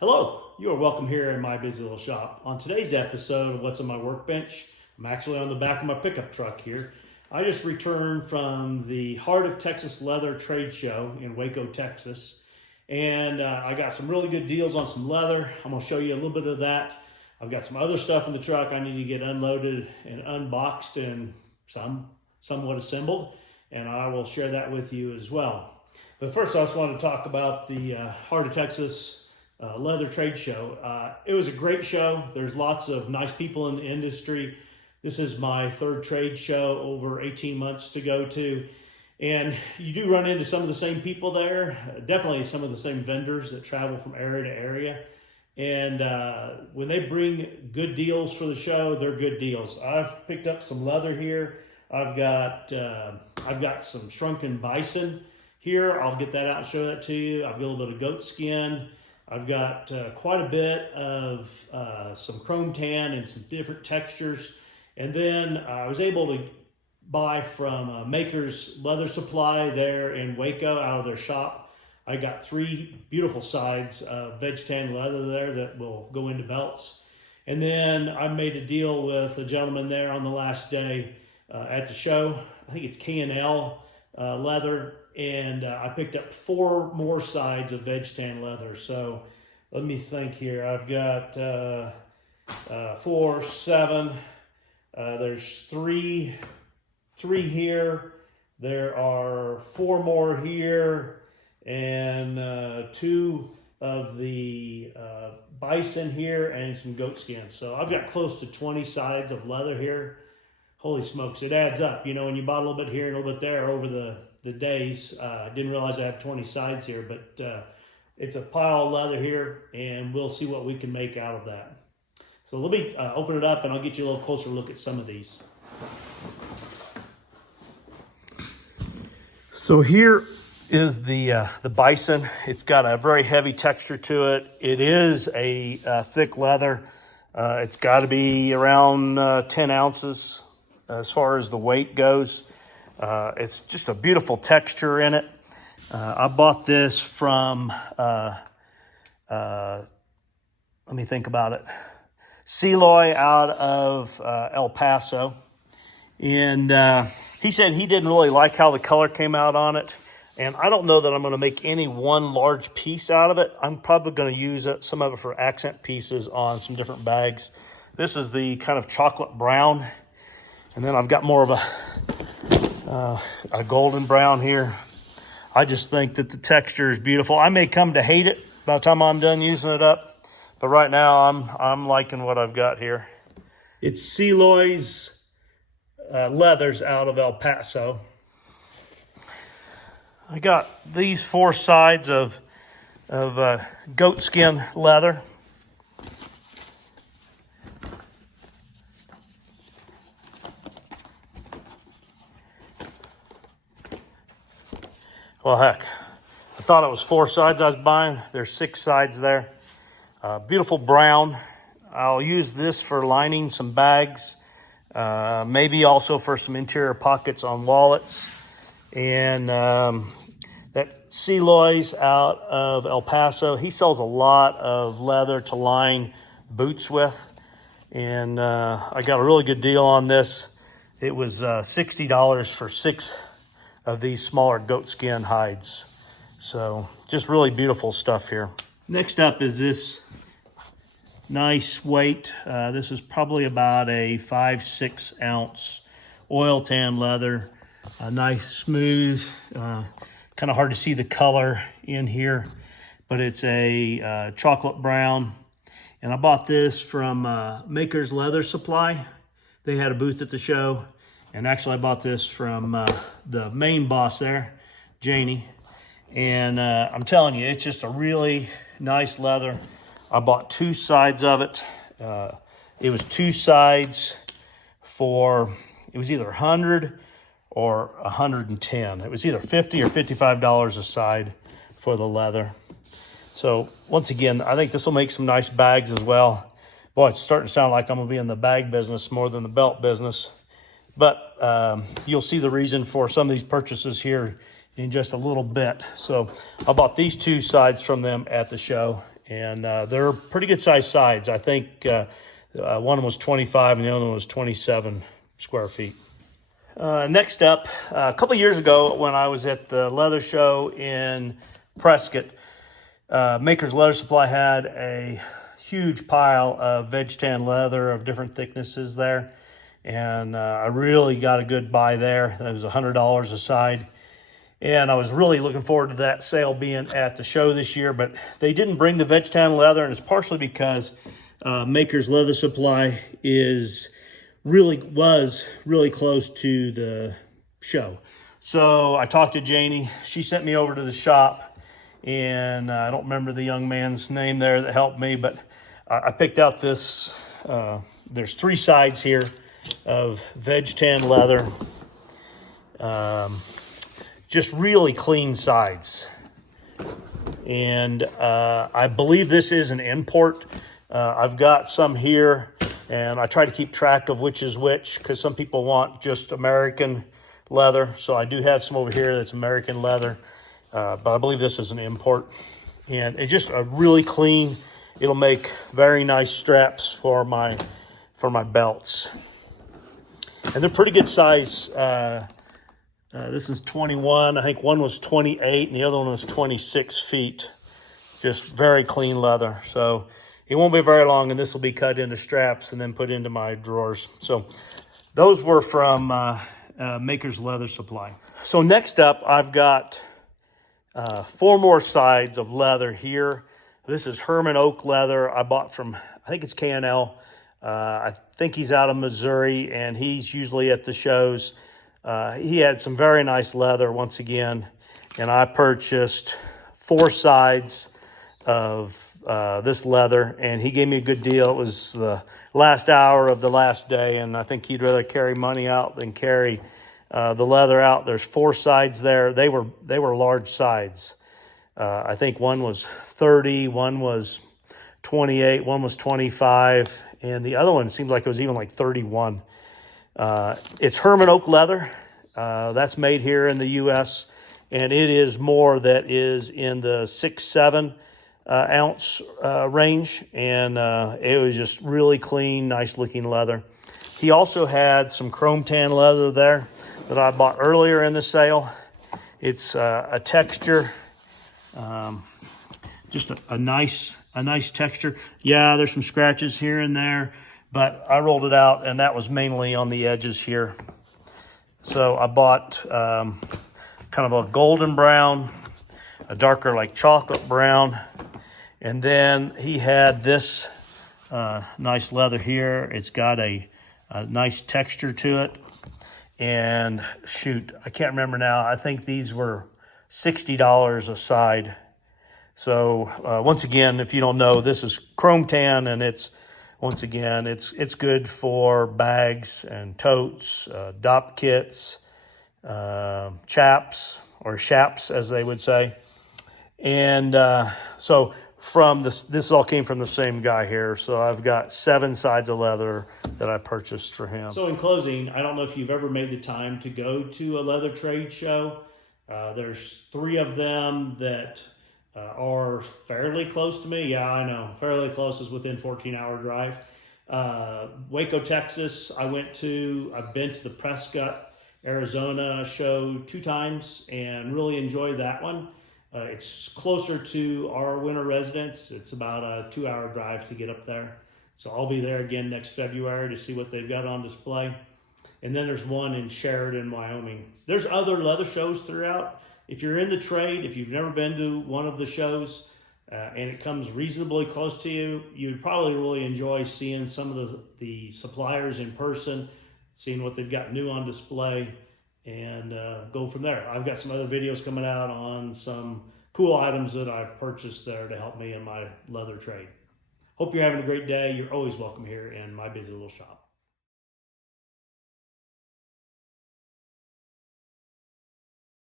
Hello, you are welcome here in my busy little shop. On today's episode of What's on My Workbench, I'm actually on the back of my pickup truck here. I just returned from the Heart of Texas Leather Trade Show in Waco, Texas. And I got some really good deals on some leather. I'm going to show you a little bit of that. I've got some other stuff in the truck I need to get unloaded and unboxed and somewhat assembled. And I will share that with you as well. But first, I just want to talk about the Heart of Texas leather trade show. It was a great show. There's lots of nice people in the industry. This is my third trade show, over 18 months to go to. And you do run into some of the same people there, definitely some of the same vendors that travel from area to area. And when they bring good deals for the show, they're good deals. I've picked up some leather here. I've got some shrunken bison here. I'll get that out and show that to you. I've got a little bit of goat skin. I've got quite a bit of some chrome tan and some different textures. And then I was able to buy from Maker's Leather Supply there in Waco out of their shop. I got 3 beautiful sides of veg tan leather there that will go into belts. And then I made a deal with a gentleman there on the last day at the show. I think it's K&L leather. And I picked up 4 more sides of veg tan leather. So let me think here. I've got 4, 7. There's three here. There are 4 more here, and 2 of the bison here, and some goat skin. So I've got close to 20 sides of leather here. Holy smokes, it adds up. You know, when you bought a little bit here and a little bit there over the days. I didn't realize I have 20 sides here, but it's a pile of leather here, and we'll see what we can make out of that. So let me open it up, and I'll get you a little closer look at some of these. So here is the bison. It's got a very heavy texture to it. It is a thick leather. It's got to be around 10 ounces as far as the weight goes. It's just a beautiful texture in it. I bought this from, let me think about it, Celoy out of El Paso. And he said he didn't really like how the color came out on it. And I don't know that I'm going to make any one large piece out of it. I'm probably going to use some of it for accent pieces on some different bags. This is the kind of chocolate brown. And then I've got more of a golden brown here. I just think that the texture is beautiful. I may come to hate it by the time I'm done using it up, but right now I'm liking what I've got here. It's Celoy's leathers out of El Paso. I got these 4 sides of goat skin leather. Well, heck, I thought it was 4 sides I was buying. There's 6 sides there. Beautiful brown. I'll use this for lining some bags, maybe also for some interior pockets on wallets. And that Celoy's out of El Paso. He sells a lot of leather to line boots with. And I got a really good deal on this. It was $60 for 6 of these smaller goat skin hides. So just really beautiful stuff here. Next up is this nice weight. This is probably about a 5-6 ounce oil tan leather. Nice, smooth, kind of hard to see the color in here, but it's a chocolate brown. And I bought this from Maker's Leather Supply. They had a booth at the show. And actually, I bought this from the main boss there, Janie. And I'm telling you, it's just a really nice leather. I bought 2 sides of it. It was 2 sides for, it was either 100 or 110. It was either $50 or $55 a side for the leather. So once again, I think this will make some nice bags as well. Boy, it's starting to sound like I'm going to be in the bag business more than the belt business. But you'll see the reason for some of these purchases here in just a little bit. So I bought these 2 sides from them at the show, And they're pretty good sized sides. I think one was 25 and the other one was 27 square feet. Next up, a couple years ago when I was at the leather show in Prescott, Maker's Leather Supply had a huge pile of veg tan leather of different thicknesses there. And I really got a good buy there. That was $100 a side. And I was really looking forward to that sale being at the show this year, but they didn't bring the veg tan leather, and it's partially because Maker's Leather Supply was really close to the show. So I talked to Janie. She sent me over to the shop, and I don't remember the young man's name there that helped me, but I picked out this. There's 3 sides here of veg tan leather. Just really clean sides. And I believe this is an import. I've got some here, and I try to keep track of which is which because some people want just American leather. So I do have some over here that's American leather, but I believe this is an import. And it's just a really clean, it'll make very nice straps for my belts. And they're pretty good size. This is 21. I think one was 28 and the other one was 26 feet. Just very clean leather. So it won't be very long, and this will be cut into straps and then put into my drawers. So those were from Maker's Leather Supply. So next up, I've got 4 more sides of leather here. This is Herman Oak leather I bought from, I think it's K&L. I think he's out of Missouri, and he's usually at the shows. He had some very nice leather once again, and I purchased 4 sides of this leather, and he gave me a good deal. It was the last hour of the last day, and I think he'd rather carry money out than carry the leather out. There's 4 sides there. They were large sides. I think one was 30, one was 28, one was 25, and the other one seemed like it was even like 31. It's Herman Oak leather. That's made here in the U.S., and it is more that is in the 6-7 ounce range, and it was just really clean, nice looking leather. He also had some chrome tan leather there that I bought earlier in the sale. It's a texture, just a nice texture. Yeah, there's some scratches here and there, but I rolled it out, and that was mainly on the edges here. So I bought kind of a golden brown, a darker like chocolate brown, and then he had this nice leather here. It's got a nice texture to it. And shoot, I can't remember now. I think these were $60 a side. So once again, if you don't know, this is chrome tan, and it's good for bags and totes, dop kits, chaps or shaps as they would say. And so from this all came from the same guy here. So I've got 7 sides of leather that I purchased for him. So in closing, I don't know if you've ever made the time to go to a leather trade show. There's 3 of them that are fairly close to me. Yeah, I know. Fairly close is within 14-hour drive. Waco, Texas, I've been to the Prescott, Arizona show 2 times and really enjoyed that one. It's closer to our winter residence. It's about a 2-hour drive to get up there. So I'll be there again next February to see what they've got on display. And then there's one in Sheridan, Wyoming. There's other leather shows throughout. If you're in the trade, if you've never been to one of the shows and it comes reasonably close to you, you'd probably really enjoy seeing some of the suppliers in person, seeing what they've got new on display, and go from there. I've got some other videos coming out on some cool items that I've purchased there to help me in my leather trade. Hope you're having a great day. You're always welcome here in my busy little shop.